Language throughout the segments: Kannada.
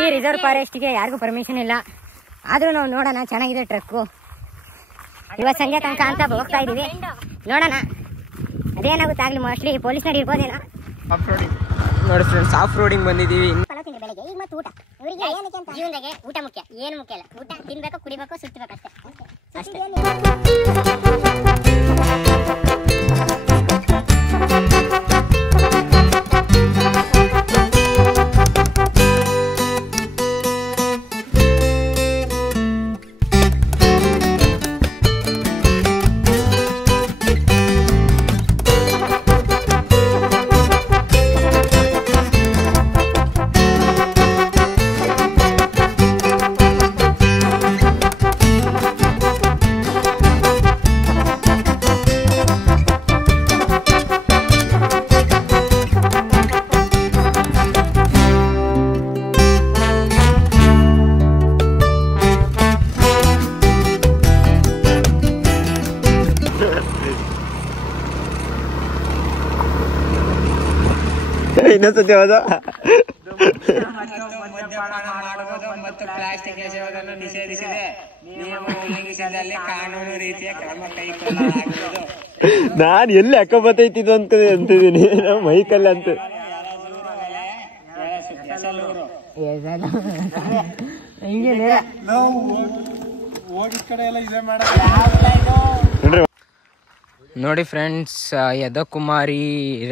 ಈ ರಿಸರ್ವ್ ಫಾರೆಸ್ಟ್ಗೆ ಯಾರಿಗೂ ಪರ್ಮಿಷನ್ ಇಲ್ಲ. ಆದ್ರೂ ನಾವು ನೋಡೋಣ, ಚೆನ್ನಾಗಿದೆ ಟ್ರಕ್ಕು. ಇವತ್ತು ಸಂಜೆ ತನಕ ಅಂತ ಹೋಗ್ತಾ ಇದೀವಿ, ನೋಡೋಣ ಅದೇನಾಗುತ್ತೆ ಆಗ್ಲಿ. ಮೋಸ್ಟ್ಲಿ ಪೊಲೀಸ್ನವ್ರು ಇರ್ಬೋದೇನೋ. ನೋಡಿ ಫ್ರೆಂಡ್ಸ್, ಆಫ್ ರೋಡಿಂಗ್ ಬಂದಿದ್ದೀವಿ. ಬೆಳಗ್ಗೆ ಈಗ ಮತ್ತೆ ಊಟ, ಇವರಿಗೆ ಜೀವನದಾಗೆ ಊಟ ಮುಖ್ಯ, ಏನು ಮುಖ್ಯ ಇಲ್ಲ. ಊಟ ತಿನ್ಬೇಕು, ಕುಡಿಬೇಕು, ಸುತ್ತಬೇಕು ಅಷ್ಟೇ. ಇನ್ನೊಂದ್ಸತಿ ಹೋದ ಮತ್ತು ಪ್ಲಾಸ್ಟಿಕ್ ಎಸೆಯುವುದನ್ನು ನಿಷೇಧಿಸಿದೆ. ನಿಯಮ ಉಲ್ಲಂಘಿಸಿದಲ್ಲಿ ಕಾನೂನು ರೀತಿಯ ಕ್ರಮ ಕೈಗೊಳ್ಳಲಾಗುವುದು. ನಾನ್ ಎಲ್ಲಿ ಅಕ್ಕ ಬತ್ತೈತಿದ್ದು ಅಂತಿದ್ದೀನಿ, ಮೈಕಲ್ಲ ಅಂತ. ನೋಡಿ ಫ್ರೆಂಡ್ಸ್, ಯದಕುಮಾರಿ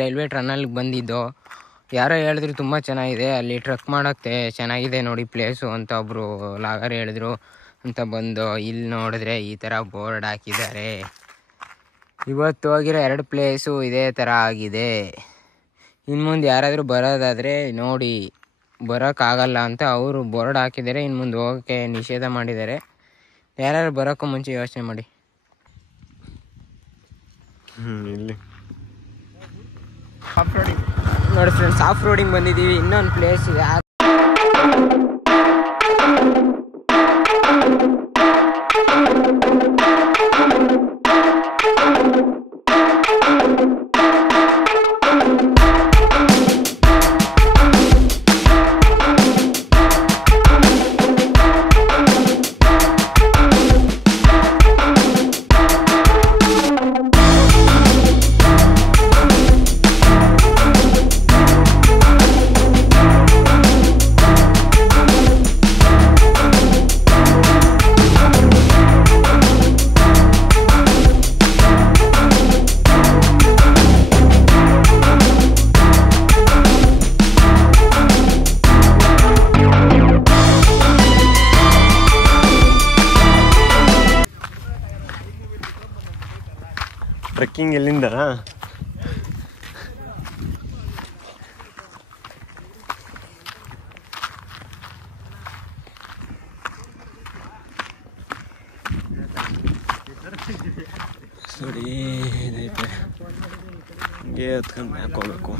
ರೈಲ್ವೆ ಟನಲ್ಗೆ ಬಂದಿದ್ದು. ಯಾರೋ ಹೇಳಿದ್ರು ತುಂಬ ಚೆನ್ನಾಗಿದೆ, ಅಲ್ಲಿ ಟ್ರಕ್ ಮಾಡೋಕ್ಕೆ ಚೆನ್ನಾಗಿದೆ ನೋಡಿ ಪ್ಲೇಸು ಅಂತ ಒಬ್ಬರು ಲಾಗರ್ ಹೇಳಿದ್ರು ಅಂತ ಬಂದು ಇಲ್ಲಿ ನೋಡಿದ್ರೆ ಈ ಥರ ಬೋರ್ಡ್ ಹಾಕಿದ್ದಾರೆ. ಇವತ್ತು ಹೋಗಿರೋ 2 ಪ್ಲೇಸು ಇದೇ ಥರ ಆಗಿದೆ. ಇನ್ನು ಮುಂದೆ ಯಾರಾದರೂ ಬರೋದಾದರೆ ನೋಡಿ, ಬರೋಕ್ಕಾಗಲ್ಲ ಅಂತ ಅವರು ಬೋರ್ಡ್ ಹಾಕಿದ್ದಾರೆ. ಇನ್ನು ಮುಂದೆ ಹೋಗೋಕ್ಕೆ ನಿಷೇಧ ಮಾಡಿದ್ದಾರೆ. ಯಾರು ಬರೋಕ್ಕೂ ಮುಂಚೆ ಯೋಚನೆ ಮಾಡಿ. ಇಲ್ಲಿ ನೋಡಿ ಫ್ರೆಂಡ್ಸ್, ಆಫ್ ರೋಡಿಂಗ್ ಬಂದಿದ್ದೀವಿ. ಇನ್ನೊಂದು ಪ್ಲೇಸ್ ಇದೆ. ಟ್ರೆಕ್ಕಿಂಗ್ ಎಲ್ಲಿಂದ ಸರಿ ಇದೈತೆ, ಹಿಂಗೆ ಹತ್ಕೊಂಡು ಹಾಕೋಬೇಕು.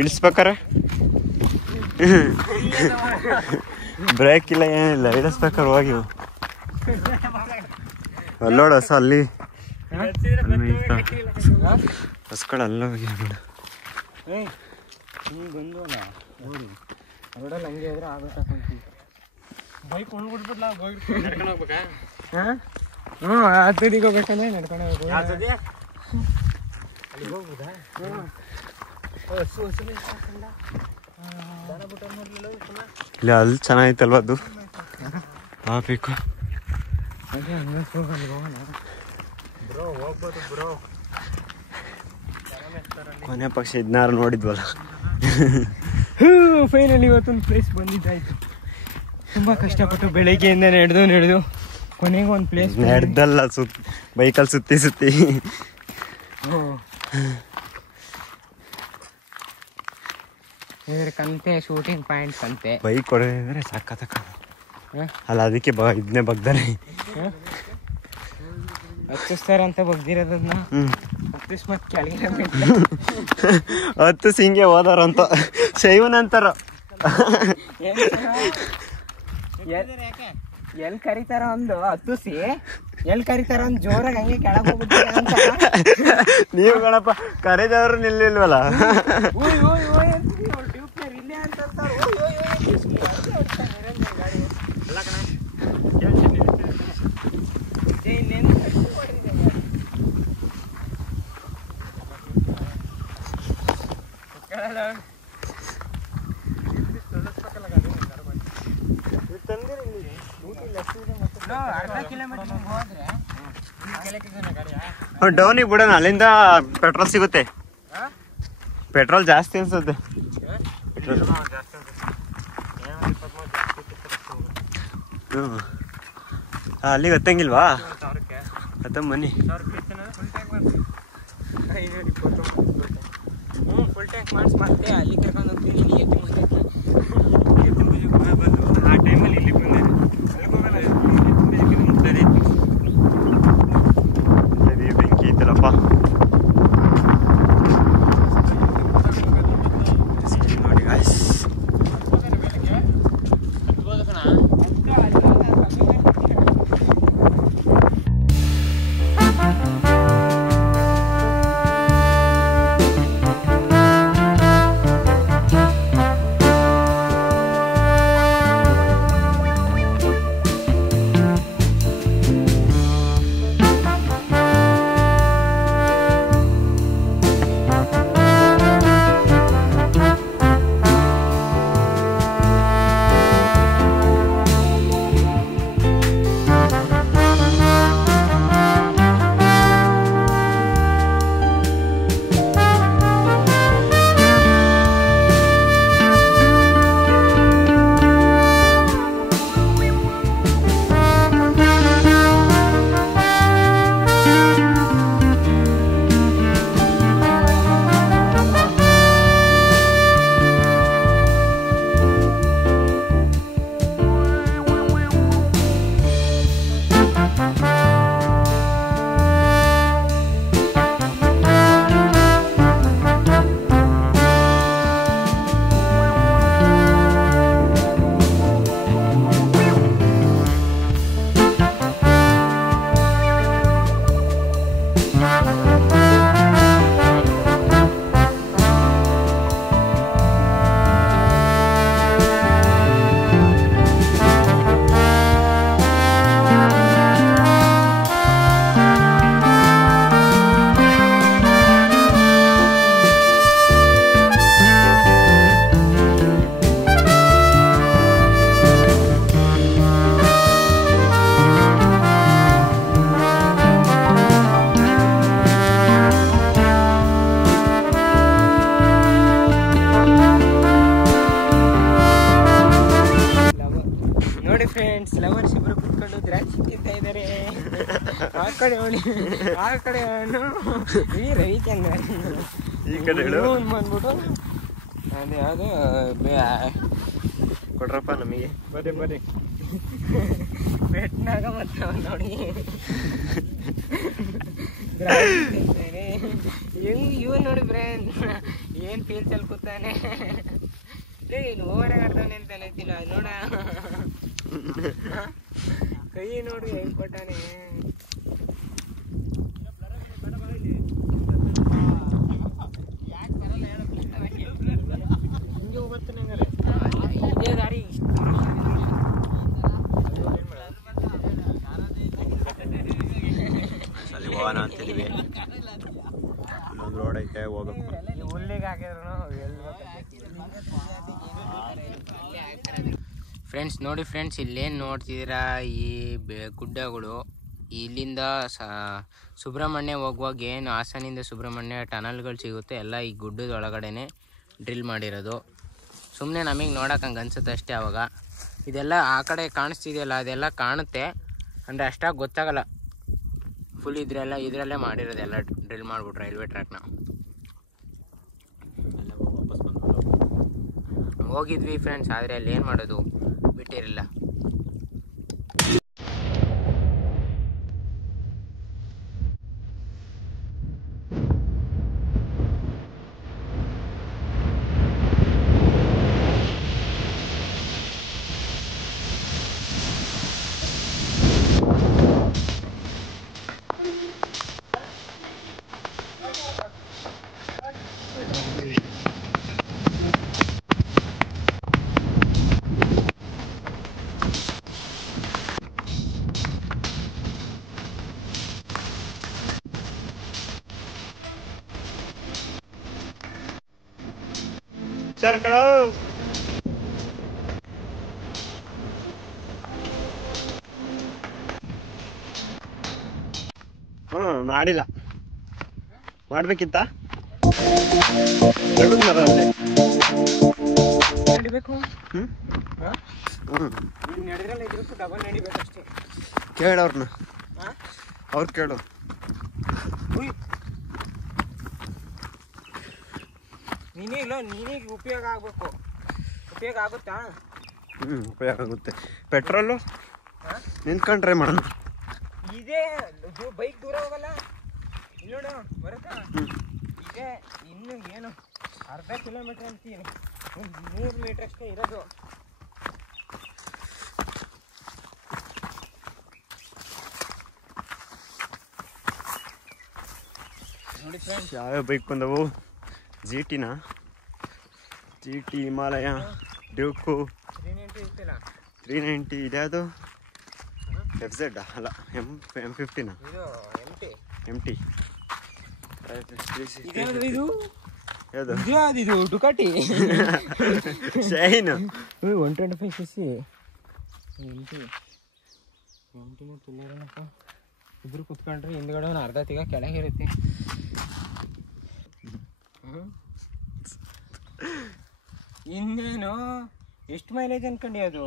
ಇಳಿಸ್ಬೇಕಾರ ಬ್ರೇಕ್ ಇಲ್ಲ, ಏನಿಲ್ಲ, ಇಳಿಸ್ಬೇಕಾರೆ ಹೋಗಿ ಅಲ್ಲೋಡ ಹೊಸ ಅಲ್ಲಿ ಹೊಸ್ಕಳ ಅಲ್ಲ ಹೋಗಿ ಹೋಗ್ಬೇಕಂದ್ರೆ ನಡ್ಕೊಂಡು ಇಲ್ಲ, ಅಲ್ಲಿ ಚೆನ್ನಾಗಿತ್ತಲ್ವ ಅದು ಟಾಪಿಕ್. ಕೊನೆ ಪಕ್ಷ ಇದನ್ನಾರು ನೋಡಿದ್ವಲ್ಲ. ಫೈನಲಿ ಇವತ್ತೊಂದು ಪ್ಲೇಸ್ ಬಂದಿದ್ದಾಯ್ತು. ತುಂಬ ಕಷ್ಟಪಟ್ಟು ಬೆಳಗ್ಗೆಯಿಂದ ನಡೆದು ಕೊನೆಗೆ ಒಂದು ಪ್ಲೇಸ್ ನಡೆದಲ್ಲ, ಬೈಕಲ್ಲಿ ಸುತ್ತಿ ಕಂತೆ ಶೂಟಿಂಗ್ ಪಾಯಿಂಟ್ ಕಂತೆ ಬೈಕ್ ಹೊಡೆದ್ರೆ ಸಾಕತ್ತ ಅಲ್ಲ, ಅದಕ್ಕೆ ಇದನ್ನೇ ಬಗ್ದಾನೆ. ಹತ್ತಿಸ್ತಾರೆ ಅಂತ ಬಗ್ದಿರೋದನ್ನ ಹ್ಮ್ ಹತ್ತಿಸ್ ಮತ್ತೆ ಕೆಳಗೆ 10 ಹಿಂಗೆ ಹೋದಾರಂತ ಶೈವನಂತಾರ. ಎಲ್ಲಿ ಕರಿತಾರ ಒಂದು ಹತ್ತಿಸಿ ಎಲ್ಲಿ ಕರಿತಾರ ಒಂದು ಜೋರಾಗಿ ಹಂಗೆ ಕೆಳಗೆ ಹೋಗ್ಬಿಡ್ತಾರೆ ಅಂತ. ನೀವು ಗಣಪ ಕರೆದವ್ರು ನಿಲ್ಲಿಲ್ವಲ್ಲ. ಇಲ್ಲೇ ಅಂತ ಅರ್ಧ ಕಿಲೋಮೀಟರ್ ಹೋದ್ರೆ ಡೌನಿಗೆ ಬಿಡೋಣ, ಅಲ್ಲಿಂದ ಪೆಟ್ರೋಲ್ ಸಿಗುತ್ತೆ. ಪೆಟ್ರೋಲ್ ಜಾಸ್ತಿ ಅನ್ಸುತ್ತೆ. ಅಲ್ಲಿಗೆ ಹತ್ತಂಗಿಲ್ವಾ? ಹತ್ತಂ ಬನ್ನಿ. ಫುಲ್ ಟ್ಯಾಂಕ್ ಮಾಡಿಸಿ ಮತ್ತೆ ಅಲ್ಲಿ ಕರ್ಕೊಂಡು ಹೋಗ್ತೀನಿ. ಆ ಟೈಮಲ್ಲಿ ಇಲ್ಲಿ ಬಂದೆ ಬೆಂಕಿ ಐತಲ್ಲಪ್ಪ. ನೋಡಿ ಗಾಯ್ಸ್, ಫ್ರೆಂಡ್ಸ್ ಲವರ್ಸ್ ಇಬ್ರು ಕುತ್ಕೊಂಡು ದ್ರಾಕ್ಷಿ ತಿಂತಾ ಇದ್ದಾರೆ. ಆ ಕಡೆ ಅವಳಿ ಆ ಕಡೆ ಅವನು ಈ ರವಿಚಂದ್ರ ಈ ಕಡೆ ಬಂದ್ಬಿಟ್ಟು ಅದು ಯಾವುದು ಕೊಡ್ರಪ್ಪ ನಮಗೆ. ಬರೀ ಬೆಟ್ನಾಗ ಮತ್ತೆ ನೋಡಿ ಹೆಂಗ್ ಇವ್ ನೋಡಿ ಫ್ರೆಂಡ್ ಏನ್ ಫೀಲ್ಸಲ್ಲಿ ಕೂತಾನೆ. ಓವರಾಗಿ ಆಡ್ತಾನೆ ಅಂತ ಅನ್ನಿಸ್ತಿಲ್ಲ ನೋಡ. ಕೈ ನೋಡಿ ಹೆಂಗ್ ಕೊಟ್ಟಾನೆ. ಹಿಂಗೆ ಹೋಗ್ತಾನೆ ಹಂಗಾರೆ ಇದೇ ದಾರಿ. ಅಲ್ಲಿ ಹೋಗೋಣ ಅಂತಿದ್ವಿ. ಇನ್ನೊಂದು ರೋಡ್ ಐತೆ, ಹೋಗ್ಬೇಕು. ಹುಲ್ಲಿಗೆ ಹಾಕಿದ್ರು ಫ್ರೆಂಡ್ಸ್. ನೋಡಿ ಫ್ರೆಂಡ್ಸ್, ಇಲ್ಲೇನು ನೋಡ್ತಿದ್ದೀರಾ ಈ ಗುಡ್ಡಗಳು. ಇಲ್ಲಿಂದ ಸುಬ್ರಹ್ಮಣ್ಯ ಹೋಗುವಾಗ ಏನು ಹಾಸನಿಂದ ಸುಬ್ರಹ್ಮಣ್ಯ ಟನಲ್ಗಳು ಸಿಗುತ್ತೆ ಎಲ್ಲ ಈ ಗುಡ್ಡದ ಒಳಗಡೆನೆ ಡ್ರಿಲ್ ಮಾಡಿರೋದು. ಸುಮ್ಮನೆ ನಮಗೆ ನೋಡೋಕೆ ಹಂಗೆ ಅನ್ಸುತ್ತೆ ಅಷ್ಟೇ. ಅವಾಗ ಇದೆಲ್ಲ ಆ ಕಡೆ ಕಾಣಿಸ್ತಿದೆಯಲ್ಲ ಅದೆಲ್ಲ ಕಾಣುತ್ತೆ, ಅಂದರೆ ಅಷ್ಟಾಗಿ ಗೊತ್ತಾಗಲ್ಲ. ಫುಲ್ ಇದರಲ್ಲೇ ಮಾಡಿರೋದು ಎಲ್ಲ ಡ್ರಿಲ್ ಮಾಡಿಬಿಟ್ರು ರೈಲ್ವೆ ಟ್ರ್ಯಾಕ್ನ. ಹೋಗಿದ್ವಿ ಫ್ರೆಂಡ್ಸ್, ಆದರೆ ಅಲ್ಲಿ ಏನು ಮಾಡೋದು ಬಿಟ್ಟಿರಲಿಲ್ಲ. ಹುಷಾರ್ ಕಣ. ಮಾಡಿಲ್ಲ, ಮಾಡ್ಬೇಕಿತ್ತ. ಕೇಳವ್ರನ್ನ, ಅವ್ರು ಕೇಳು. ನೀನೀಗ ಉಪಯೋಗ ಆಗ್ಬೇಕು. ಉಪಯೋಗ ಆಗುತ್ತಾ? ಉಪಯೋಗ ಆಗುತ್ತೆ. ಪೆಟ್ರೋಲು ನಿಂತ್ಕೊಂಡ್ರೆ ಮಾಡೋಣ. ಇದೇ ಬೈಕ್ ದೂರ ಹೋಗಲ್ಲ. ನೋಡು ಬರುತ್ತಾ? ಇದೇ ಇನ್ನು ಏನು ಅರ್ಧ ಕಿಲೋಮೀಟರ್ ಅಂತೀನಿ, 100 ಮೀಟರ್ ಅಷ್ಟೇ ಇರೋದು. ನೋಡಿ ಫ್ರೆಂಡ್ಸ್, ಯಾವ್ಯಾವ ಬೈಕ್ ಬಂದವು? GT, Himalaya, Duke, 390. ಇದ್ಯಾವುದು? FZ ಅಲ್ಲ, M50. MT. ಇದು ಡುಕಾಟಿ ಶೈನ್ 125cc. ಎಂಟಿನೂ ತುಳ್ಳೇನಪ್ಪ. ಇಬ್ರು ಕುತ್ಕೊಂಡ್ರೆ ಹಿಂದ್ಗಡೆ ಒಂದು ಅರ್ಧ ತಿಗ ಕೆಳಗಿರುತ್ತೆ. ಇನ್ನೇನು ಎಷ್ಟು ಮೈಲೇಜ್ ಅನ್ಕೊಂಡಿ ಅದು?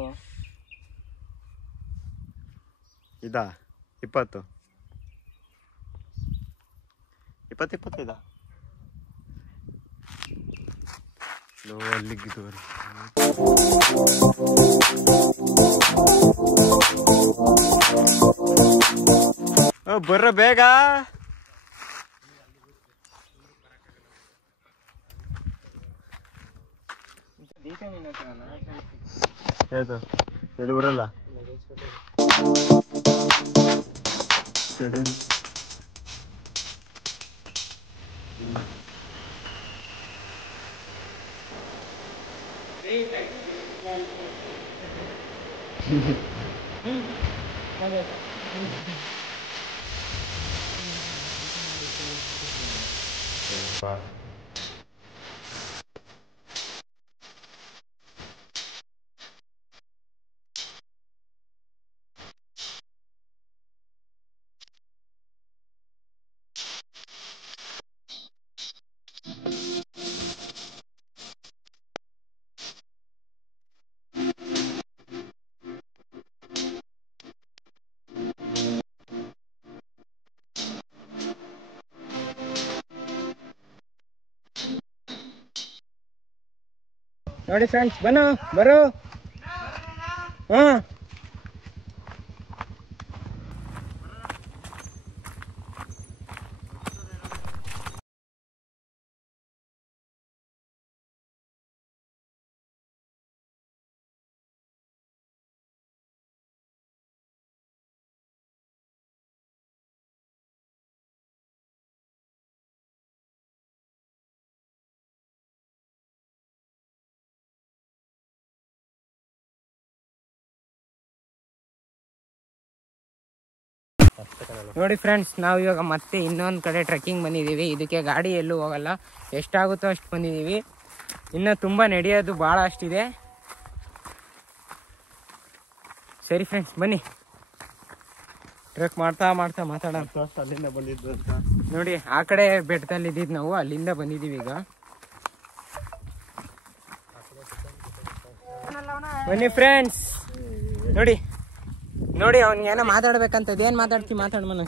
ಇದಾ 20 ಅಲ್ಲಿಗಿದ್ದು ಬರ್ರ ಬೇಗ. ಎಲ್ಲಿ ಬರಲ್ಲ. ನೋಡಿ ಫ್ರೆಂಡ್ಸ್, ಬರೋ. ನೋಡಿ ಫ್ರೆಂಡ್ಸ್, ನಾವು ಇವಾಗ ಮತ್ತೆ ಇನ್ನೊಂದು ಕಡೆ ಟ್ರೆಕ್ಕಿಂಗ್ ಬಂದಿದ್ದೀವಿ. ಇದಕ್ಕೆ ಗಾಡಿ ಎಲ್ಲೂ ಹೋಗಲ್ಲ, ಎಷ್ಟಾಗುತ್ತೋ ಅಷ್ಟು ಬಂದಿದ್ದೀವಿ. ಇನ್ನು ತುಂಬ ನಡೆಯೋದು ಭಾಳ ಅಷ್ಟಿದೆ. ಸರಿ ಫ್ರೆಂಡ್ಸ್, ಬನ್ನಿ ಟ್ರೆಕ್ ಮಾಡ್ತಾ ಮಾತಾಡೋಣ. ಅಲ್ಲಿಂದ ಬಂದಿದ್ದು ಅಂತ ನೋಡಿ, ಆ ಕಡೆ ಬೆಟ್ಟದಲ್ಲಿ ಇದ್ದಿದ್ದು ನಾವು, ಅಲ್ಲಿಂದ ಬಂದಿದ್ದೀವಿ ಈಗ. ಬನ್ನಿ ಫ್ರೆಂಡ್ಸ್, ನೋಡಿ ಅವ್ನಿಗೆ ಏನೋ ಮಾತಾಡ್ಬೇಕಂತದ್ದು. ಏನು ಮಾತಾಡ್ ಮನ.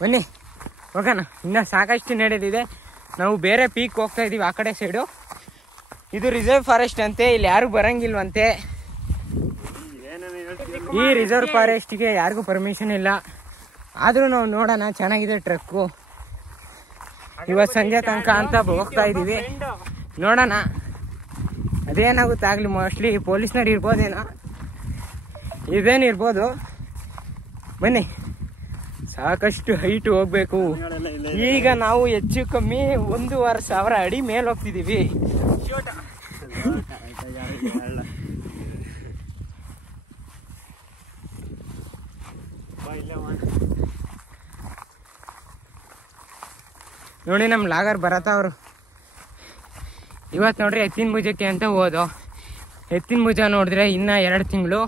ಬನ್ನಿ ಹೋಗೋಣ, ಇನ್ನ ಸಾಕಷ್ಟು ನಡೆದಿದೆ. ನಾವು ಬೇರೆ ಪೀಕ್ ಹೋಗ್ತಾ ಇದೀವಿ, ಆ ಕಡೆ ಸೈಡು. ಇದು ರಿಸರ್ವ್ ಫಾರೆಸ್ಟ್ ಅಂತೆ, ಇಲ್ಲಿ ಯಾರು ಬರಂಗಿಲ್ವಂತೆ. ಈ ರಿಸರ್ವ್ ಫಾರೆಸ್ಟ್ಗೆ ಯಾರಿಗೂ ಪರ್ಮಿಷನ್ ಇಲ್ಲ. ಆದ್ರೂ ನಾವು ನೋಡೋಣ, ಚೆನ್ನಾಗಿದೆ ಟ್ರಕ್ಕು. ಇವತ್ತು ಸಂಜೆ ತನಕ ಅಂತ ಹೋಗ್ತಾ ಇದೀವಿ, ನೋಡೋಣ ಅದೇನಾಗುತ್ತೆ ಆಗ್ಲಿ. ಮೋಸ್ಟ್ಲಿ ಪೊಲೀಸ್ನವ್ರು ಇರ್ಬೋದೇನೋ, ಇದೇನಿರ್ಬೋದು. ಬನ್ನಿ ಸಾಕಷ್ಟು ಹೈಟ್ ಹೋಗ್ಬೇಕು. ಈಗ ನಾವು ಹೆಚ್ಚು ಕಮ್ಮಿ 1,500 ಅಡಿ ಮೇಲೆ ಹೋಗ್ತಿದೀವಿ. ನೋಡಿ ನಮ್ಮ ಲಾಗರ್ ಬರತ್ತವ್ರು. ಇವತ್ತು ನೋಡ್ರಿ ಎತ್ತಿನ ಭುಜಕ್ಕೆ ಅಂತ ಹೋದೋ. ಎತ್ತಿನ ಭುಜ ನೋಡಿದ್ರೆ ಇನ್ನೂ 2 ತಿಂಗಳು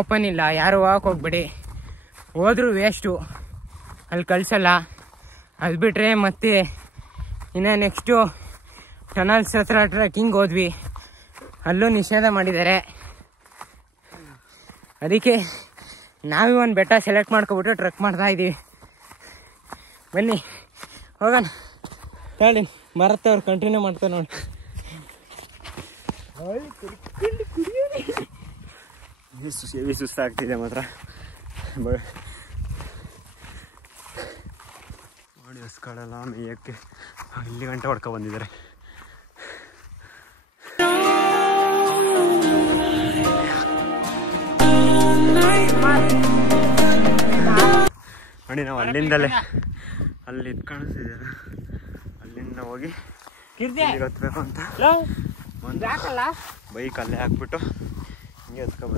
ಓಪನ್ ಇಲ್ಲ. ಯಾರು ಹೋಗಕ್ಕೆ ಹೋಗ್ಬೇಡಿ, ಹೋದ್ರೂ ವೇಸ್ಟು, ಅಲ್ಲಿ ಕಳಿಸಲ್ಲ. ಅದು ಬಿಟ್ಟರೆ ಮತ್ತೆ ಇನ್ನು ನೆಕ್ಸ್ಟು ಟನಲ್ಸ್ ಹತ್ರ ಟ್ರೆಕ್ಕಿಂಗ್ ಹೋದ್ವಿ, ಅಲ್ಲೂ ನಿಷೇಧ ಮಾಡಿದ್ದಾರೆ. ಅದಕ್ಕೆ ನಾವೇ ಒಂದು ಬೆಟ್ಟ ಸೆಲೆಕ್ಟ್ ಮಾಡ್ಕೊಬಿಟ್ಟು ಟ್ರೆಕ್ ಮಾಡ್ತಾ ಇದ್ದೀವಿ. ಬನ್ನಿ ಹೋಗೋಣ. ಹೇಳಿ ಮರತ್ತವ್ರು ಕಂಟಿನ್ಯೂ ಮಾಡ್ತಾರೆ ನೋಡಿ. ಹೆವಿ ಸುಸ್ತಾಗ್ತಿದೆ ಮಾತ್ರ. ನೋಡಿ ಹಸ್ಗಳೆಲ್ಲ ಮೇಯಕ್ಕೆ ಇಲ್ಲಿ ಗಂಟೆ ಹೊಡ್ಕೊ ಬಂದಿದ್ದಾರೆ. ನೋಡಿ ನಾವು ಅಲ್ಲಿಂದಲೇ ಅಲ್ಲಿ ಕಾಣಿಸ್ತಿದೆ, ಅಲ್ಲಿಂದ ಹೋಗಿ ಹತ್ಬೇಕು ಅಂತ ಒಂದು ಬೈಕ್ ಅಲ್ಲೇ ಹಾಕ್ಬಿಟ್ಟು ಹಿಂಗೆ ಹತ್ಕೊಬ.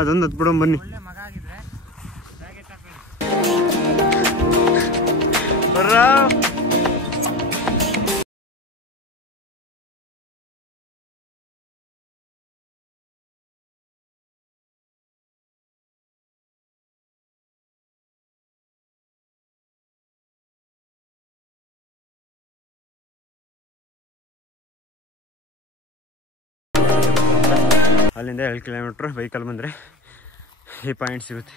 ಅದೊಂದು ಹತ್ಬಿಡೋಣ ಬನ್ನಿ. ಅಲ್ಲಿಂದ 2 ಕಿಲೋಮೀಟ್ರ್ ಬೈಕಲ್ಲಿ ಬಂದರೆ ಈ ಪಾಯಿಂಟ್ ಸಿಗುತ್ತೆ.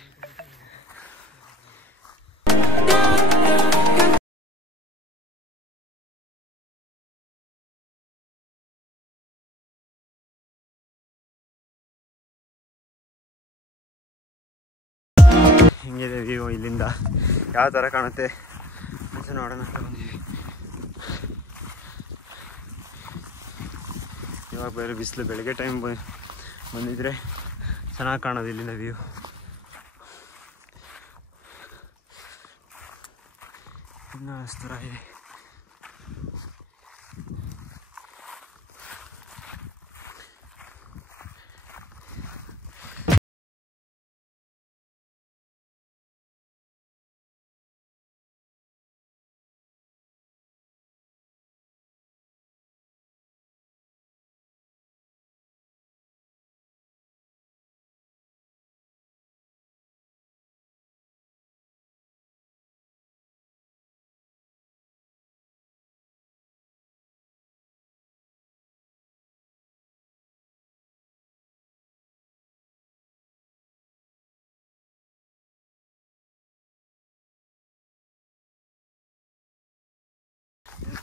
ಹಿಂಗಿದೆ ವ್ಯೂ. ಇಲ್ಲಿಂದ ಯಾವ ಥರ ಕಾಣುತ್ತೆ ಅಂತ ನೋಡೋಣ ಅಂತ ಬಂದಿದ್ವಿ. ಇವಾಗ ಬೇರೆ ಬಿಸಿಲು, ಬೆಳಗ್ಗೆ ಟೈಮ್ ಬಂದಿದ್ರೆ ಚೆನ್ನಾಗಿ ಕಾಣೋದು ಇಲ್ಲಿಂದ ವ್ಯೂ. ಇನ್ನೂ ಅಷ್ಟು ದೂರ ಇದೆ.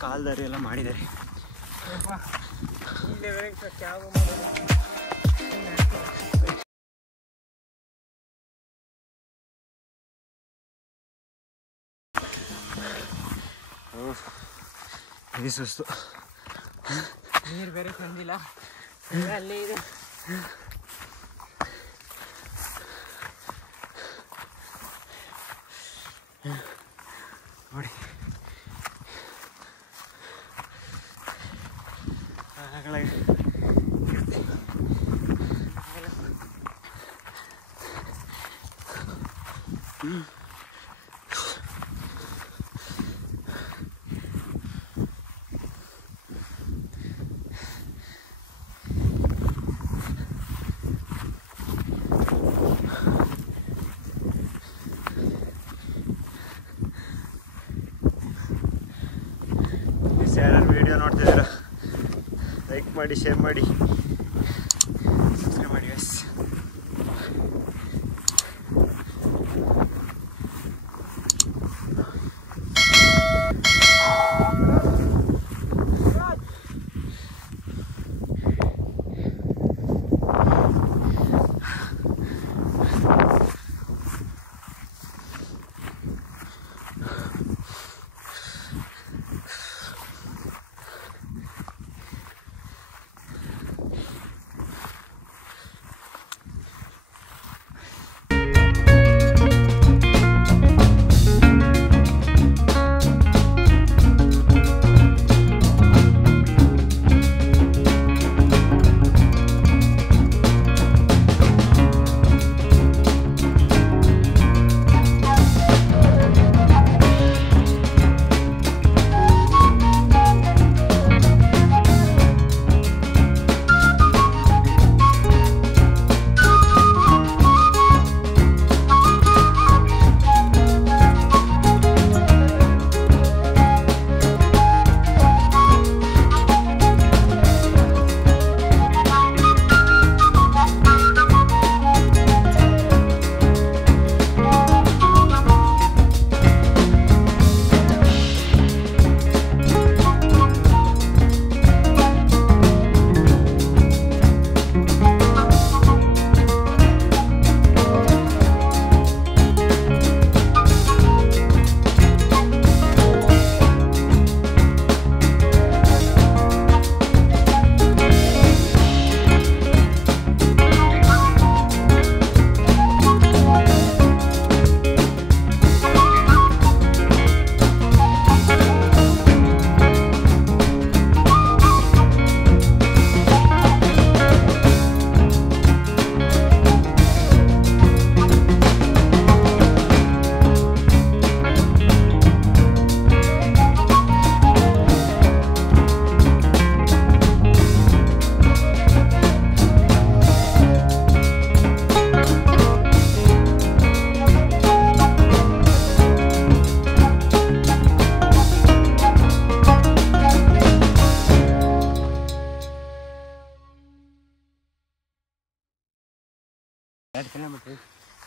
ಕಾಲ್ದಾರಿ ಎಲ್ಲ ಮಾಡಿದ್ದಾರೆ. ಇದು ಸುಸ್ತು. ನೀರು ಬೇರೆ ತಂದಿಲ್ಲ, ಅಲ್ಲೇ ಇದೆ. ನೋಡಿ ನೋಡ್ತಿದ್ದೀರಾ, ಲೈಕ್ ಮಾಡಿ, ಶೇರ್ ಮಾಡಿ, ಸಬ್ಸ್ಕ್ರೈಬ್ ಮಾಡಿ ಗೈಸ್.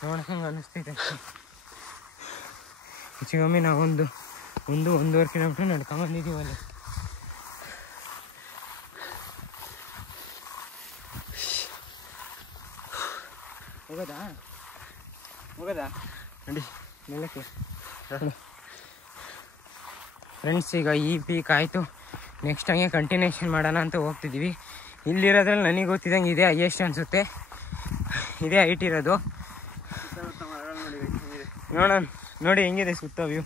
ನೋಡ್ದಂಗೆ ಅನ್ನಿಸ್ತೈತೆ. ಹೆಚ್ಚಿಗೊಮ್ಮೆ ನಾವು ಒಂದೂವರೆ ಕಿಲೋಮೀಟ್ರ್ ನಡ್ಕೊಂಬಂದಿದ್ದೀವಿ ಅಲ್ಲಿ. ಹೋಗೋದಾ ನಡಿ ಮೇಲಕ್ಕೆ. ಫ್ರೆಂಡ್ಸ್, ಈಗ ಈ ಪೀಕ್ ಆಯಿತು. ನೆಕ್ಸ್ಟ್ ಹಂಗೆ ಕಂಟಿನ್ಯೂಷನ್ ಮಾಡೋಣ ಅಂತ ಹೋಗ್ತಿದ್ದೀವಿ. ಇಲ್ಲಿರೋದ್ರಲ್ಲಿ ನನಗೆ ಗೊತ್ತಿದ್ದಂಗೆ ಇದೇ ಹೈಯೆಸ್ಟ್ ಅನಿಸುತ್ತೆ, ಇದೇ ಹೈಟ್ ಇರೋದು. ನೋಡೋಣ, ನೋಡಿ ಹೆಂಗಿದೆ ಸುತ್ತ ವ್ಯೂ.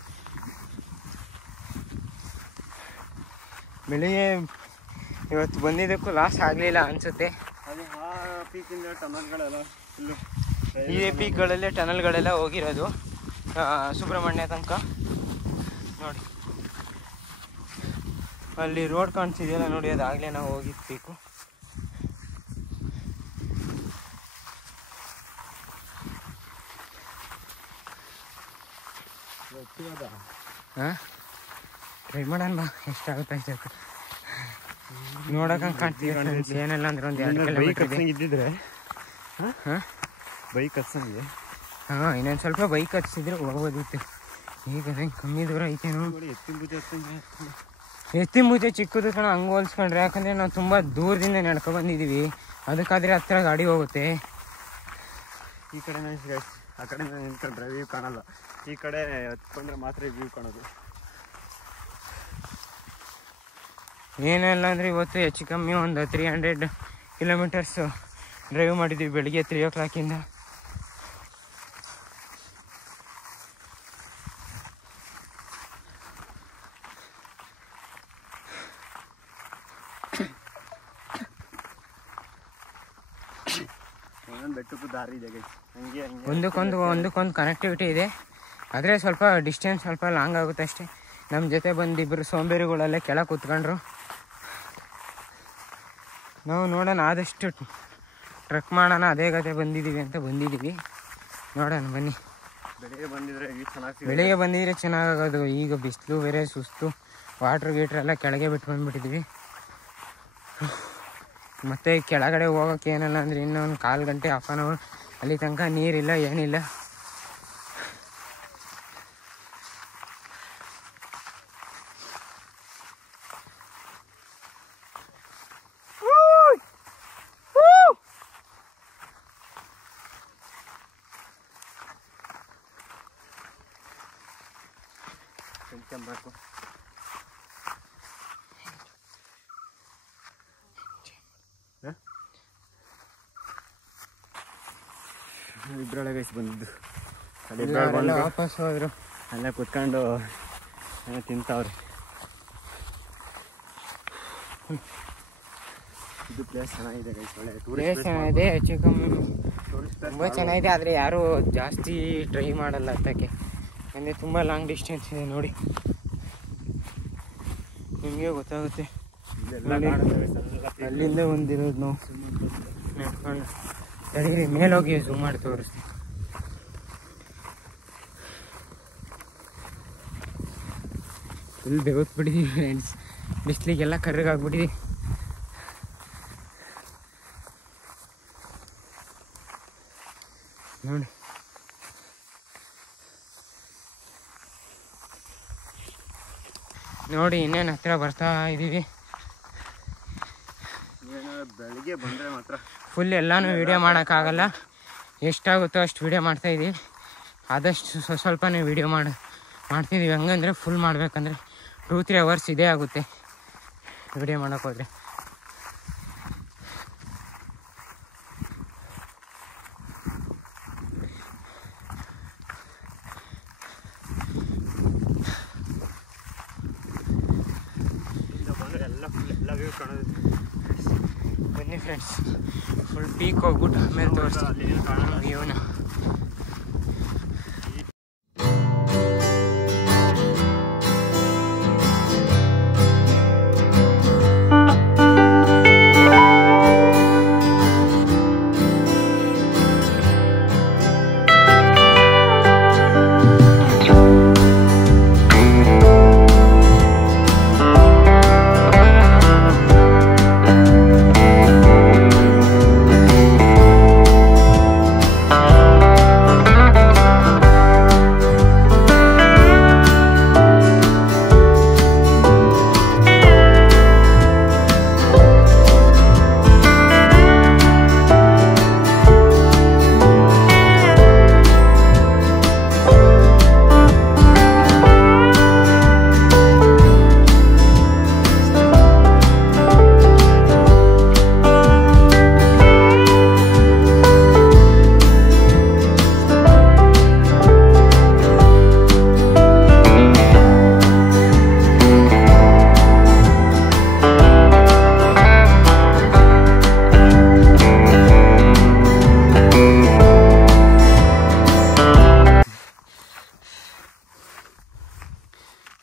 ಬೆಳಿಗ್ಗೆ ಇವತ್ತು ಬಂದಿದ್ದಕ್ಕೂ ಲಾಸ್ ಆಗಲಿಲ್ಲ ಅನಿಸುತ್ತೆ. ಇದೇ ಪೀಕ್ಗಳಲ್ಲೇ ಟನಲ್ಗಳೆಲ್ಲ ಹೋಗಿರೋದು ಸುಬ್ರಹ್ಮಣ್ಯ ತನಕ. ನೋಡಿ ಅಲ್ಲಿ ರೋಡ್ ಕಾಣಿಸಿದೆಯಲ್ಲ ನೋಡಿ, ಅದಾಗಲೇ ನಾವು ಹೋಗಿದ್ದು ಪೀಕು. ಹಾಂ, ಟ್ರೈ ಮಾಡೋಣ ಬಾ, ಎಷ್ಟಾಗುತ್ತೆ ಅಷ್ಟೇ. ನೋಡೋಕೆ ಕಾಣ್ತೀವಿ ಏನೆಲ್ಲ ಅಂದ್ರೆ ಒಂದು 2 ಕಿಲೋಮೀಟರ್ ಇದ್ದಿದ್ರೆ. ಹಾಂ, ಬೈಕ್ ಹತ್ಸಂಗೆ. ಹಾಂ, ಇನ್ನೊಂದು ಸ್ವಲ್ಪ ಬೈಕ್ ಹತ್ತಿಸಿದ್ರೆ ಹೋಗೋದಿತ್ತು. ಈಗ ಕಮ್ಮಿ ದೂರ ಐತೇನೋ. ಎತ್ತಿನ ಬೂಜೆ ಚಿಕ್ಕದು ಕಣ, ಹಂಗೆ ಹೋಲ್ಸ್ಕೊಂಡ್ರೆ. ಯಾಕಂದರೆ ನಾವು ತುಂಬ ದೂರದಿಂದ ನಡ್ಕೊ ಬಂದಿದ್ದೀವಿ, ಅದಕ್ಕಾದರೆ ಹತ್ತಿರ ಗಾಡಿ ಹೋಗುತ್ತೆ. ಈ ಕಡೆ ಆ ಕಡೆ ನಿಂತ್ಕೊಂಡ್ರೆ ವ್ಯೂ ಕಾಣಲ್ಲ, ಈ ಕಡೆ ಹತ್ಕೊಂಡ್ರೆ ಮಾತ್ರ ವ್ಯೂ ಕಾಣೋದು. ಏನೆಲ್ಲ ಅಂದರೆ ಇವತ್ತು ಹೆಚ್ಚು ಕಮ್ಮಿ ಒಂದು 300 ಕಿಲೋಮೀಟರ್ಸ್ ಡ್ರೈವ್ ಮಾಡಿದ್ದೀವಿ ಬೆಳಿಗ್ಗೆ 3 o'clock. ಬೆಟ್ಟಕ್ಕೂ ದಾರಿ ಇದೆ, ಹಂಗೆ ಒಂದಕ್ಕೊಂದು ಕನೆಕ್ಟಿವಿಟಿ ಇದೆ. ಆದರೆ ಸ್ವಲ್ಪ ಡಿಸ್ಟೆನ್ಸ್ ಸ್ವಲ್ಪ ಲಾಂಗ್ ಆಗುತ್ತೆ ಅಷ್ಟೇ. ನಮ್ಮ ಜೊತೆ ಬಂದು ಇಬ್ಬರು ಸೋಂಬೇರಿಗಳಲ್ಲೇ ಕೆಳಗೆ ಕೂತ್ಕೊಂಡ್ರು. ನಾವು ನೋಡೋಣ, ಆದಷ್ಟು ಟ್ರೆಕ್ ಮಾಡೋಣ, ಅದೇ ಗತೆ ಬಂದಿದ್ದೀವಿ ಅಂತ ಬಂದಿದ್ದೀವಿ. ನೋಡೋಣ ಬನ್ನಿ. ಬೆಳಿಗ್ಗೆ ಬಂದಿದ್ರೆ ಚೆನ್ನಾಗಾಗೋದು. ಈಗ ಬಿಸಿಲು ಬೇರೆ ಸುಸ್ತು ವಾಟ್ರ್ ಗೀಟ್ರ್ ಎಲ್ಲ ಕೆಳಗೆ ಬಿಟ್ಟು ಬಂದುಬಿಟ್ಟಿದ್ವಿ. ಮತ್ತು ಕೆಳಗಡೆ ಹೋಗೋಕ್ಕೆ ಏನಲ್ಲ ಅಂದರೆ ಇನ್ನೊಂದು 1/4 ಗಂಟೆ 1/2 ಅವರ್, ಅಲ್ಲಿ ತನಕ ನೀರಿಲ್ಲ ಏನಿಲ್ಲ. ಕೆಂಪು ಇಬ್ಬರೊಳಗೆ ಬಂದಿದ್ದು ಅಲ್ಲಿ ವಾಪಸ್ ಹೋದ್ರು. ಅಲ್ಲೇ ಕುತ್ಕೊಂಡು ತಿಂತವ್ರೆ. ಇದು ಪ್ಲೇಸ್ ಚೆನ್ನಾಗಿದೆ ಗೈಸ್, ಒಳ್ಳೆ ಪ್ಲೇಸ್ ಚೆನ್ನಾಗಿದೆ, ಹೆಚ್ಚು ಕಮ್ಮಿ ತುಂಬ ಚೆನ್ನಾಗಿದೆ. ಆದರೆ ಯಾರೂ ಜಾಸ್ತಿ ಟ್ರೈ ಮಾಡಲ್ಲ ಹತ್ತಕ್ಕೆ, ಅಂದರೆ ತುಂಬ ಲಾಂಗ್ ಡಿಸ್ಟೆನ್ಸ್ ಇದೆ. ನೋಡಿ ನಿಮಗೆ ಗೊತ್ತಾಗುತ್ತೆ. ಅಲ್ಲಿಂದ ಬಂದಿರೋದು ನಾವು ನಡ್ಕೊಂಡು. ತಡೀರಿ ಮೇಲೋಗಿ ಝೂಮ್ ಮಾಡಿ ತೋರಿಸ್ತೀವಿ. ಫುಲ್ ಬೆವತ್ತು ಬಿಟ್ಟಿದ್ದೀವಿ ಫ್ರೆಂಡ್ಸ್, ಬಿಸಿಲಿಗೆಲ್ಲ ಕರ್ರಗಾಗ್ಬಿಟ್ಟಿದ್ದೀವಿ. ನೋಡಿ ನೋಡಿ ಇನ್ನೇನು ಹತ್ತಿರ ಬರ್ತಾ ಇದ್ದೀವಿ. ಬೆಳಿಗ್ಗೆ ಬಂದರೆ ಮಾತ್ರ ಫುಲ್ ಎಲ್ಲನೂ ವೀಡಿಯೋ ಮಾಡೋಕ್ಕಾಗಲ್ಲ, ಎಷ್ಟಾಗುತ್ತೋ ಅಷ್ಟು ವೀಡಿಯೋ ಮಾಡ್ತಾಯಿದ್ದೀವಿ. ಆದಷ್ಟು ಸ್ವಲ್ಪನೇ ವೀಡಿಯೋ ಮಾಡ್ತಿದ್ದೀವಿ. ಹಂಗಂದರೆ ಫುಲ್ ಮಾಡಬೇಕಂದ್ರೆ 2-3 ಅವರ್ಸ್ ಇದೇ ಆಗುತ್ತೆ ವೀಡಿಯೋ ಮಾಡೋಕ್ಕೋದ್ರೆ. ಬನ್ನಿ ಫ್ರೆಂಡ್ಸ್, ಫುಲ್ ಪೀಕ್ ಹೋಗ್ಬಿಟ್ಟು ಆಮೇಲೆ ತೋರಿಸ್ತೀನಿ ವ್ಯೂನ.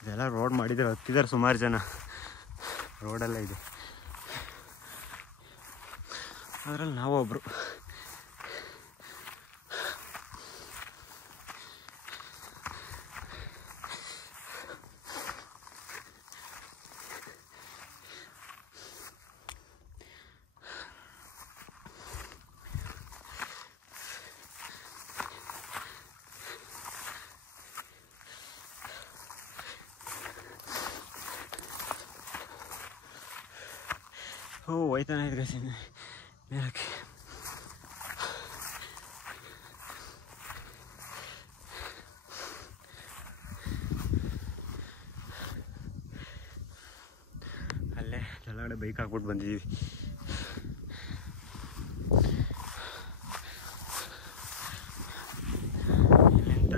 ಇದೆಲ್ಲ ರೋಡ್ ಮಾಡಿದ್ದಾರೆ, ಹತ್ತಿದ್ದಾರೆ ಸುಮಾರು ಜನ. ರೋಡೆಲ್ಲ ಇದೆ, ಅದರಲ್ಲಿ ನಾವೊಬ್ರು. ಹೋಯ್ತಾನೆ ಇದ್ರಿ ಮೇಲಕ್ಕೆ. ಅಲ್ಲೇ ಕೆಳಗಡೆ ಬೈಕ್ ಹಾಕ್ಬಿಟ್ಟು ಬಂದಿದ್ದೀವಿ. ಇಲ್ಲಿಂದ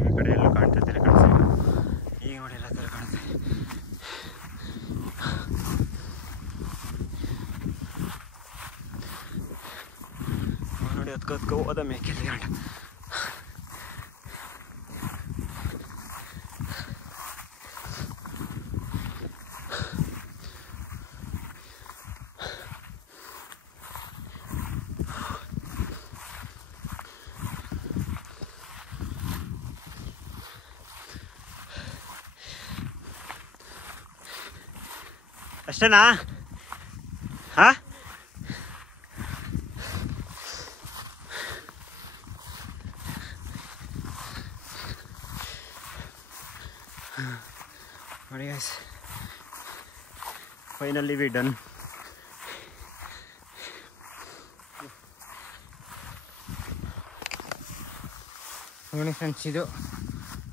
ಈ ಕಡೆ ಎಲ್ಲೂ ಕಾಣ್ತೈತೆ, ಈಗ ನೋಡಿ ಎಲ್ಲ ಥರ ಕಾಣುತ್ತೆ. ನೋಡಿ ಹತ್ಕೊ ಹೋದ ಮೇಕೆಲ್ಲಿ ಗಂಟ. ಅಷ್ಟೇನಾ? ಹಾ ನೋಡಿ ಗೈಸ್, ಫೈನಲಿ ವಿ ಡನ್. ನೋಡಿ ಫ್ರೆಂಡ್ಸ್, ಇದು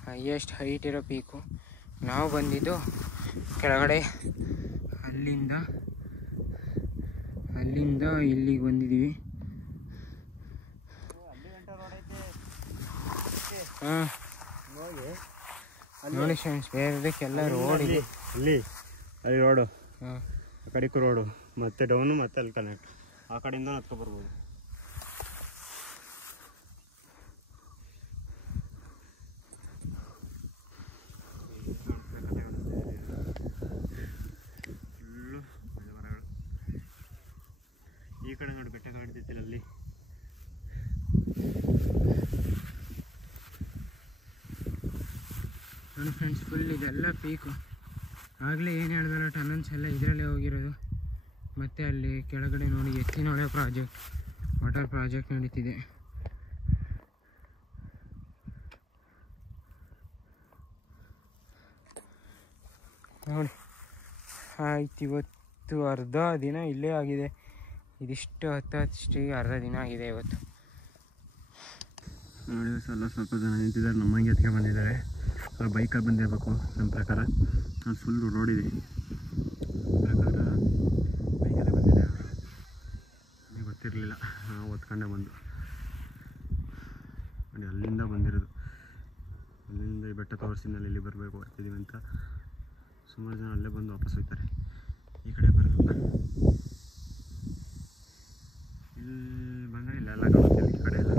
ಹೈಯೆಸ್ಟ್ ಹೈಟ್ ಇರೋ ಪೀಕು. ನಾವು ಬಂದಿದ್ದು ಕೆಳಗಡೆ, ಅಲ್ಲಿಂದ ಇಲ್ಲಿಗೆ ಬಂದಿದ್ದೀವಿ. ಹಾಂ ನೋಡಿ ಫ್ರೆಂಡ್ಸ್, ಬೇರೆದಕ್ಕೆಲ್ಲ ರೋಡ್ ಇದೆ. ಅಲ್ಲಿ ರೋಡು, ಹಾಂ, ಆ ಕಡೆಗೂ ರೋಡು, ಮತ್ತೆ ಡೌನು, ಮತ್ತೆ ಅಲ್ಲಿ ಕನೆಕ್ಟ್. ಆ ಕಡೆಯಿಂದ ಹತ್ಕೊಬರ್ಬೋದು. ಈ ಕಡೆ ನೋಡಿ ಬೆಟ್ಟ ಕಾಣ್ತೈತಿಲ್ಲ ಅಲ್ಲಿ. ನೋಡಿ ಫ್ರೆಂಡ್ಸ್, ಫುಲ್ ಇದೆಲ್ಲ ಪೀಕು. ಆಗಲೇ ಏನು ಹೇಳ್ದಲ್ಲ, ಟನಲ್ಸ್ ಎಲ್ಲ ಇದರಲ್ಲೇ ಹೋಗಿರೋದು. ಮತ್ತು ಅಲ್ಲಿ ಕೆಳಗಡೆ ನೋಡಿ ಎತ್ತಿನೊಳೆ ಪ್ರಾಜೆಕ್ಟ್, ವಾಟರ್ ಪ್ರಾಜೆಕ್ಟ್ ನಡೀತಿದೆ. ನೋಡಿ ಆಯ್ತು, ಇವತ್ತು ಅರ್ಧ ದಿನ ಇಲ್ಲೇ ಆಗಿದೆ. ಇದಿಷ್ಟು ಹತ್ತಿಷ್ಟಿಗೆ ಅರ್ಧ ದಿನ ಆಗಿದೆ ಇವತ್ತು. ನೋಡಿ ಸ್ವಲ್ಪ ಜನ ನಿಂತಿದ್ದಾರೆ, ನಮ್ಮಂಗೆ ಎತ್ಕೆ ಬಂದಿದ್ದಾರೆ. ಅವ್ರು ಬೈಕಲ್ಲಿ ಬಂದಿರಬೇಕು ನಮ್ಮ ಪ್ರಕಾರ. ಅದು ಫುಲ್ಲು ರೋಡ್ ಇದೆ ಪ್ರಕಾರ, ಬೈಕಲ್ಲೇ ಬಂದಿದ್ದಾರೆ. ನನಗೆ ಗೊತ್ತಿರಲಿಲ್ಲ, ನಾವು ಓದ್ಕೊಂಡೆ ಬಂದು. ನೋಡಿ ಅಲ್ಲಿಂದ ಬಂದಿರೋದು, ಅಲ್ಲಿಂದ ಈ ಬೆಟ್ಟ ತೋರಿಸಿದ್ಮೇಲೆ ಇಲ್ಲಿ ಬರಬೇಕು ಬರ್ತಿದ್ದೀವಿ ಅಂತ ಸುಮಾರು ಜನ ಅಲ್ಲೇ ಬಂದು ವಾಪಸ್ ಹೋಗ್ತಾರೆ. ಈ ಕಡೆ ಬರೋಲ್ಲ, ಇಲ್ಲಿ ಬಂದರೆ ಇಲ್ಲೆಲ್ಲ ಕಾಣುತ್ತೆ. ಈ ಕಡೆ ಎಲ್ಲ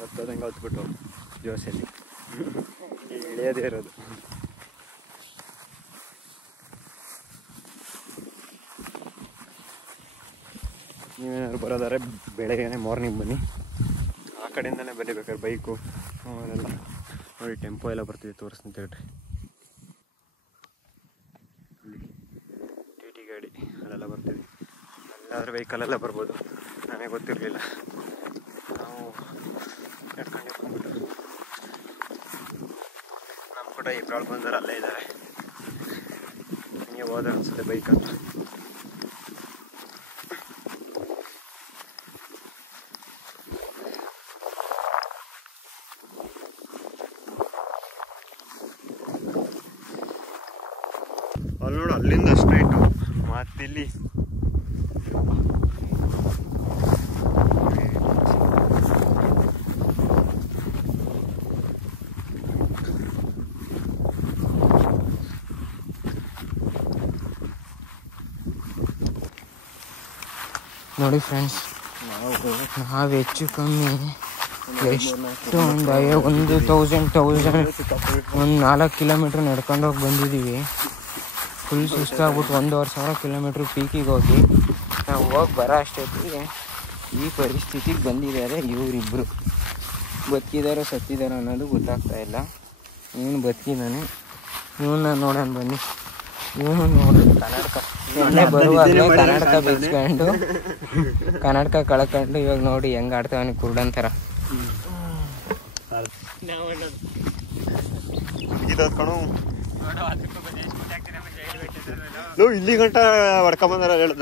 ಹತ್ತದಂಗೆ ಹೊತ್ಬಿಟ್ಟು ಜೋಸಲ್ಲಿ ಇಳಿಯೋದೇ ಇರೋದು. ನೀವೇನಾದ್ರು ಬರೋದಾದ್ರೆ ಬೆಳಗ್ಗೆನೆ ಮಾರ್ನಿಂಗ್ ಬನ್ನಿ. ಆ ಕಡೆಯಿಂದನೇ ಬರೀಬೇಕಾದ್ರೆ ಬೈಕು ಅವೆಲ್ಲ ನೋಡಿ, ಟೆಂಪೋ ಎಲ್ಲ ಬರ್ತಿದೆ, ತೋರಿಸ್ತೀನಿ ಹೇಳ್ರಿ. ಅಲ್ಲಿ ಟಿ ಟಿ ಗಾಡಿ ಅಲ್ಲೆಲ್ಲ ಬರ್ತಿದೆ. ಅಲ್ಲಾದ್ರೆ ವೆಹಿಕಲೆಲ್ಲ ಬರ್ಬೋದು, ನನಗೆ ಗೊತ್ತಿರಲಿಲ್ಲ. ನಾವು ಎತ್ಕೊಂಡ್ಬಿಟ್ಟು ನಮ್ಮ ಕೂಡ ಈ ಪ್ರಾಳ್ ಬಂದವರು ಅಲ್ಲೇ ಇದ್ದಾರೆ. ಹಿಂಗೆ ಹೋದ ಅನಿಸುತ್ತೆ ಬೈಕಲ್ಲಿ. ಅಲ್ಲಿ ನೋಡು, ಅಲ್ಲಿಂದ ಸ್ಟ್ರೈಟು ಮತ್ತಿಲ್ಲಿ ನೋಡಿ ಫ್ರೆಂಡ್ಸ್, ನಾವು ಹೆಚ್ಚು ಕಮ್ಮಿ ಎಷ್ಟು ಒಂದು 4 ಕಿಲೋಮೀಟ್ರ್ ನಡ್ಕೊಂಡೋಗಿ ಬಂದಿದ್ದೀವಿ. ಫುಲ್ ಸುಸ್ತಾಗ್ಬಿಟ್ಟು 1,500 ಕಿಲೋಮೀಟ್ರ್ ಪೀಕಿಗೆ ಹೋಗಿ ನಾವು ಹೋಗಿ ಬರೋ ಅಷ್ಟೊತ್ತಿಗೆ ಈ ಪರಿಸ್ಥಿತಿಗೆ ಬಂದಿದ್ದಾರೆ ಇವರಿಬ್ಬರು. ಬದುಕಿದಾರೋ ಸತ್ತಿದಾರೋ ಅನ್ನೋದು ಗೊತ್ತಾಗ್ತಾ ಇಲ್ಲ. ಇವನು ಬದುಕಿದ್ದಾನೆ, ಇವನ್ನ ನೋಡೋಣ ಬನ್ನಿ. ಇವನು ನೋಡಿ ಎಣ್ಣೆ ಬರುವಾಗಲೇ ಕನ್ನಡಕ ಬಿಚ್ಕೊಂಡು ಕನ್ನಡಕ ಕಳ್ಕೊಂಡು ಇವಾಗ ನೋಡಿ ಹೆಂಗೆ ಆಡ್ತಾವನಿ ಕುರುಡಂತರ. ಇಲ್ಲಿ ಗಂಟ ಹೊಡ್ಕೊಂಬಂದಾರ ಹೇಳು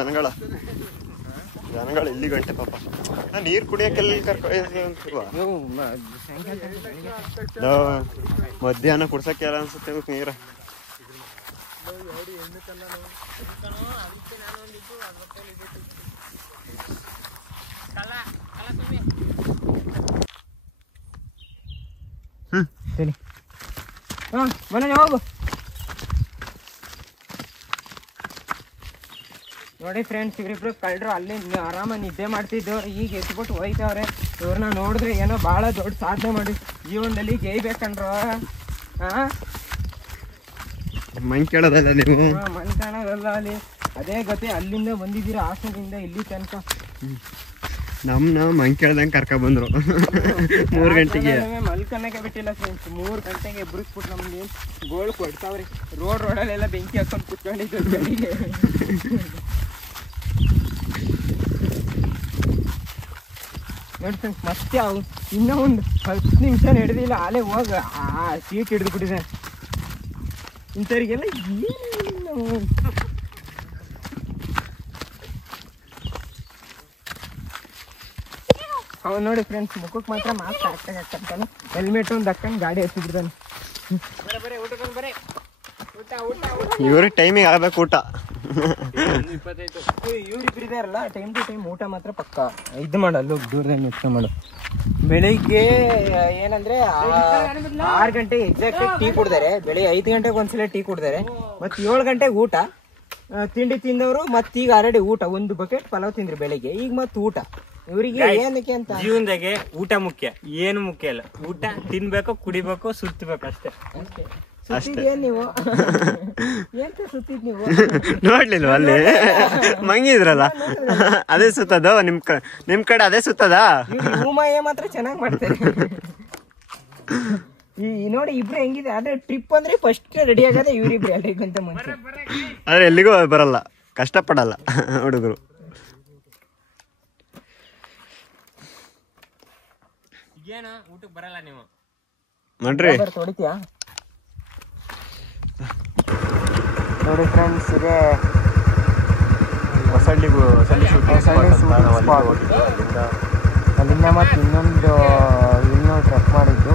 ಜನಗಳು ಇಲ್ಲಿ ಗಂಟೆ ಪಾಪ. ನೀರು ಕುಡಿಯೋಕೆಲ್ಲ ಮಧ್ಯಾಹ್ನ ಕುಡ್ಸಕ್ಕೆ ಯಾರ ಅನ್ಸುತ್ತೆ ನೀರ. ಸರಿ, ಹಾಂ ಮನೆ ಹೋಗು. ನೋಡಿ ಫ್ರೆಂಡ್ಸ್, ಇವರಿಬ್ರು ಕಳ್ಳರು ಅಲ್ಲಿ ಆರಾಮಾಗಿ ನಿದ್ದೆ ಮಾಡ್ತಿದ್ದು, ಈಗ ಎತ್ಬಿಟ್ಟು ಹೋಯ್ತವ್ರೆ. ಇವ್ರನ್ನ ನೋಡಿದ್ರೆ ಏನೋ ಭಾಳ ದೊಡ್ಡ ಸಾಧನೆ ಮಾಡಿ ಜೀವನದಲ್ಲಿ ಜೈಬೇಕಂಡ್ರು. ಹಾಂ, ಮನ್ ಕೇಳೋದಲ್ಲ ನೀವು, ಮನ್ ಕಾಣೋದಲ್ಲ ಅಲ್ಲಿ. ಅದೇ ಗತಿ, ಅಲ್ಲಿಂದ ಬಂದಿದ್ದೀರಾ ಹಾಸನದಿಂದ ಇಲ್ಲಿ ತನಕ. ನಮ್ಮನ್ನ ಮಂಕ್ ಕೇಳ್ದಂಗೆ ಕರ್ಕೊಬಂದ್ರು 3 ಗಂಟೆಗೆ. ಮಲ್ಕನ್ನಕ್ಕೆ ಬಿಟ್ಟಿಲ್ಲ ಫ್ರೆಂಡ್ಸ್. 3 ಗಂಟೆಗೆ ಎಬ್ಬಿಸ್ಬಿಟ್ಟು ನಮ್ಗೆ ಗೋಳು ಕೊಡ್ತಾವ್ರಿ. ರೋಡಲ್ಲೆಲ್ಲ ಬೆಂಕಿ ಹಾಕೊಂಡು ಕುತ್ಕೊಂಡಿದ್ದು ಬೆಳಿಗ್ಗೆ. ನೋಡಿ ಫ್ರೆಂಡ್ಸ್, ಮತ್ತೆ ಅವು ಇನ್ನೂ ಒಂದು 10 ನಿಮಿಷ ನಡೆದಿಲ್ಲ, ಆಲೇ ಹೋಗ ಆ ಸೀಟ್ ಹಿಡಿದು ಬಿಟ್ಟಿದೆ. ಇಂಥವ್ರಿಗೆಲ್ಲ ಏನು ಅವ್ನು ನೋಡಿ ಫ್ರೆಂಡ್ಸ್, ಮುಖಕ್ಕೆ ಮಾತ್ರ ಮಾಸ್ಕ್ ಕರೆಕ್ಟಾಗಿ ಹಾಕ್ತಾನೆ, ಹೆಲ್ಮೆಟ್ ಒಂದು ಹಾಕೊಂಡು ಗಾಡಿ ಹತ್ತಿಬಿಡ್ತಾನೆ. ಇವ್ರಿಗೆ ಟೈಮಿಗೆ ಆಗ್ಬೇಕು ಊಟ. ಇವ್ರಿಬ್ರು ಇದಾರಲ್ಲ, ಟೈಮ್ ಟು ಟೈಮ್ ಊಟ ಮಾತ್ರ ಪಕ್ಕ ಇದು ಮಾಡಲ್ಲ, ದೂರದಲ್ಲಿ ನಿಂತ್ಕೊಂಡು ಮಾಡು. ಬೆಳಿಗ್ಗೆ ಏನಂದ್ರೆ 6 ಗಂಟೆಗೆ ಎಕ್ಸಾಕ್ಟ್ ಟೀ ಕುಡ್ದಾರೆ, ಬೆಳಿಗ್ಗೆ 5 ಗಂಟೆಗೆ ಒಂದ್ಸಲ ಟೀ ಕುಡ್ದಾರೆ, ಮತ್ತೆ 7 ಗಂಟೆಗೆ ಊಟ. ತಿಂಡಿ ತಿಂದವರು ಮತ್ತೀಗ ಆಲ್ರೆಡಿ ಊಟ, 1 ಬಕೆಟ್ ಪಲಾವ್ ತಿಂದ್ರಿ ಬೆಳಿಗ್ಗೆ, ಈಗ ಮತ್ತೆ ಊಟ. ಇವರಿಗೆ ಏನಕ್ಕೆ ಅಂತ ಜೀವನದಾಗೆ ಊಟ ಮುಖ್ಯ, ಏನು ಮುಖ್ಯ ಇಲ್ಲ. ಊಟ ತಿನ್ಬೇಕು, ಕುಡಿಬೇಕು, ಸುತ್ತಬೇಕು ಅಷ್ಟೇ. ಸುತ್ತಿದ್ಯೇನ್ ನೀವು? ಎಂತ ಸುತ್ತಿದ್ ನೀವು? ನೋಡ್ಲಿಲ್ವ ಅಲ್ಲಿ ಮಂಗಿದ್ರಲ್ಲ, ಅದೇ ಸುತ್ತದ ನಿಮ್ ಕಡೆ ಅದೇ ಸುತ್ತದ. ಹೂಮಾಯ ಮಾತ್ರ ಚೆನ್ನಾಗಿ ಮಾಡ್ತಾರೆ. ಈ ನೋಡಿ ಇಬ್ರು ಹೆಂಗಿದೆ, ಆದ್ರೆ ಟ್ರಿಪ್ ಅಂದ್ರೆ ಫಸ್ಟ್ ರೆಡಿ ಆಗದೆ ಇವ್ರಿಬ್ರು ಎಲ್ರಿಗಂತ ಮುಂಚೆ. ಆದ್ರೆ ಎಲ್ಲಿಗೂ ಬರಲ್ಲ, ಕಷ್ಟಪಡಲ್ಲ ಹುಡುಗರು. ಏನು ಊಟಕ್ಕೆ ಬರಲ್ಲ ನೀವು ನೋಡ್ರಿ. ಹೊಡಿತೀಯಾ? ನೋಡಿ ಫ್ರೆಂಡ್ಸ್, ಇದೆ ಅಲ್ಲಿಂದ ಮತ್ತೆ ಇನ್ನೂ ಟ್ರೆಕ್ ಮಾಡಿದ್ದು.